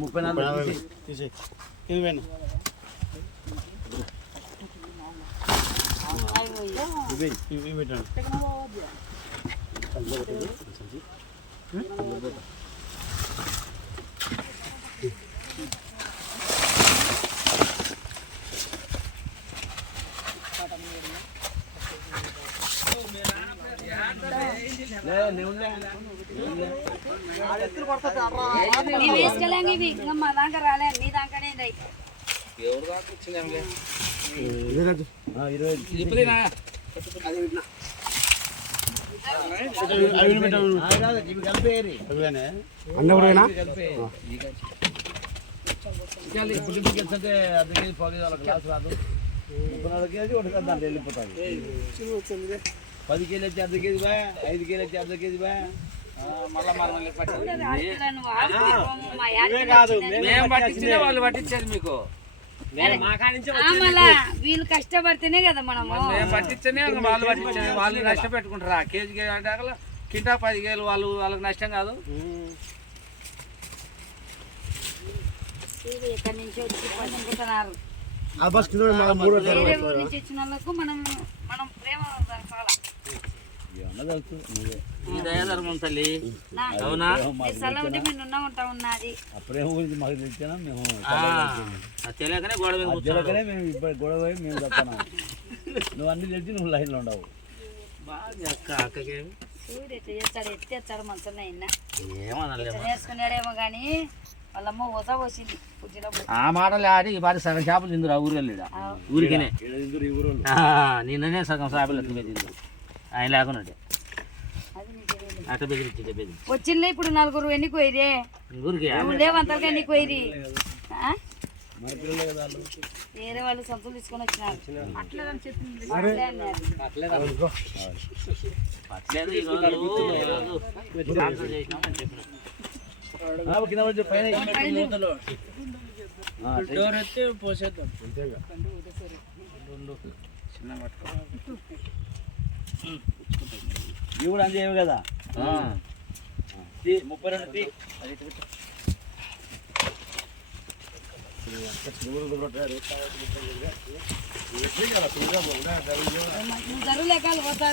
ముప్పై నాలుగు తీసి. తీసి ఇది పోయినా ఇవి. ఇవి ఇవి పెట్టండి లే, లేవులే. మేము వేసుకోలేం ఇవి ఇంకా మా దాకా రాలే మీ దాకానే ఉన్నాయి. ఆ, ఇరవై అవి పెట్టండి ఆ, కాదు, ఇవి కలిపేయరి. అవిగానే ఇవి కలిపేయరి. ఇంకా ఇప్పుడు ఇంటికి వెళ్తుంటే అర్ధ కేజీ పావు కేజీ వాళ్ళ గ్లాస్ రాదు ముప్పై నాలుగు కేజీ ఒకటి కదా దాంట్లో వెళ్ళిపోతుంది పది కేజీ వచ్చి అర్ధ కేజీ బా ఐదు కేజీ వచ్చి అర్ధ కేజీ బా. మళ్ళీ మనం. మేము పట్టించిందే వాళ్ళు పట్టించారు మీకు. ఆ, మళ్ళా వీళ్ళు కష్టపడితేనే కదా మనము. మేము పట్టించనే వాళ్ళు పట్టించారు వాళ్ళు నష్టం పెట్టుకుంటారా కేజీ అంటే కింటా పది కేలు వాళ్ళు వాళ్ళకి నష్టం కాదు. ఇది ఎక్కడి నుంచి వచ్చి పట్టుకుంటున్నారు ఆ బస్ కింద మళ్ళీ మూడు వేరే ఊరి నుంచి వచ్చిన వాళ్ళకు మనం మనం ఈ దయాధర్మం తల్లి. నా అవునా? ఉన్నది అప్పుడేమో గురించి మాకు తెచ్చినా మేము ఆ, తెలియకనే గోడ మీద కూర్చున్నాడు జలకనే మేము ఇప్పుడు గొడవ మేము చెప్తున్నాం నువ్వు అన్ని తెలిసి నువ్వు లైన్లో ఉండవు. బాగా అక్క అక్కకేమి? చూడు ఎట్లా చేస్తాడు ఎత్తి తెచ్చాడు మంచిగా అయినా ఏమనలేము నేర్చుకున్నాడేమో కానీ వాళ్ళమ్మ ఊస పోసింది ఆ మాటలు ఆడి ఈ బారి సగం చేపలు తిందురు ఆ ఊరు వెళ్ళిడా? ఊరికనే. ఆ, నిన్ననే సగం చేపలు ఎత్తుకుపోయి తిందురు. ఆయన. అట్ట బెదిరించి బెదిరించి వచ్చిండే ఇప్పుడు నలుగురు ఎన్ని కోయిరే ఊరికి నువ్వు లేవంతలుగా ఎన్ని కోయిరి వేరే వాళ్ళు సొంతం తీసుకొని వచ్చినారు. డోర్ పోసేద్దాం. చిన్న ఇవి కూడా అందేవి కదా ముప్పై రెండు.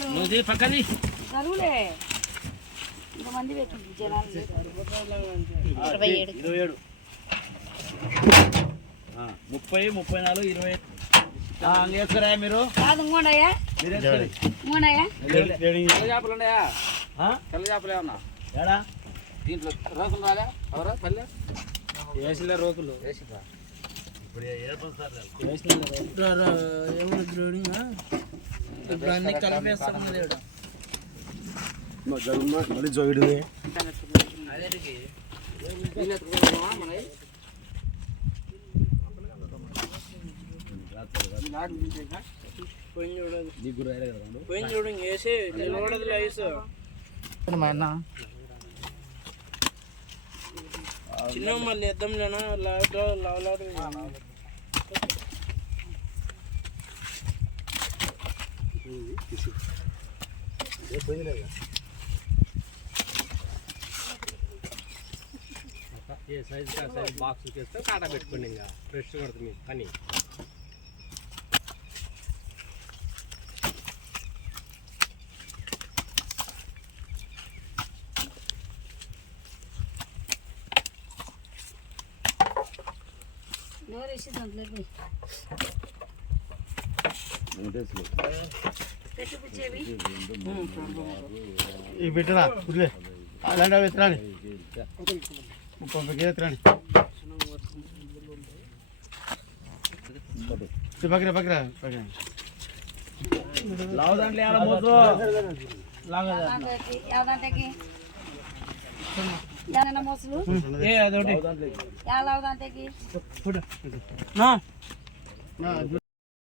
నువ్వు పక్కది. ఇంతమంది పెట్టింది జనాలు. ఇరవై ఏడు. ఆ, ముప్పై ముప్పై నాలుగు ఇరవై. వేసుకురా మీరు? కాదు ఇంకోండయ్యా మీరు వేసుకోండి. ఇంకోండయ్యా లేవులే. తెల్ల చేపలు ఉన్నాయా ఆ? తెల్ల చేపలు ఏమన్నా? ఏడా? దీంట్లో రోకులు రాలే? ఎవరా? పల్లె? వేసిన రోకులు వేసిరా ఇప్పుడు ఏర్పడు సార్ ఏమైనా గ్రేడింగ్ ఇప్పుడు అన్ని కలిపేస్తాం మళ్ళీ జోయిడువే అదేంటికి? వీళ్ళు ఎత్తుకోవడమా మనవి? పోయిన చూడదు. రెండు? పోయిన చూడు వేసి నిలబడదు లైస్ చిన్న మళ్ళీ ఇద్దాం లేనా? లాట్లో లవలాడు ఏ సైజ్ కా సైజ్ బాక్స్ చేస్తే కాటా పెట్టుకోండి ఇంకా. ఫ్రెష్ పడుతుంది మీకు పని. డోర్ వేసి దాంట్లో ఇవి పెట్టరా కుర్లే అలాంటి అవి ఎత్తరాని ముప్పై కేజీ ఎత్తరాని పక్కన పక్కన పక్కన. లావు దాంట్లో మోసు? దాంట్లోకి. యాదైనా మోసులు? ఏ అదొకటి. లావు దాంట్లో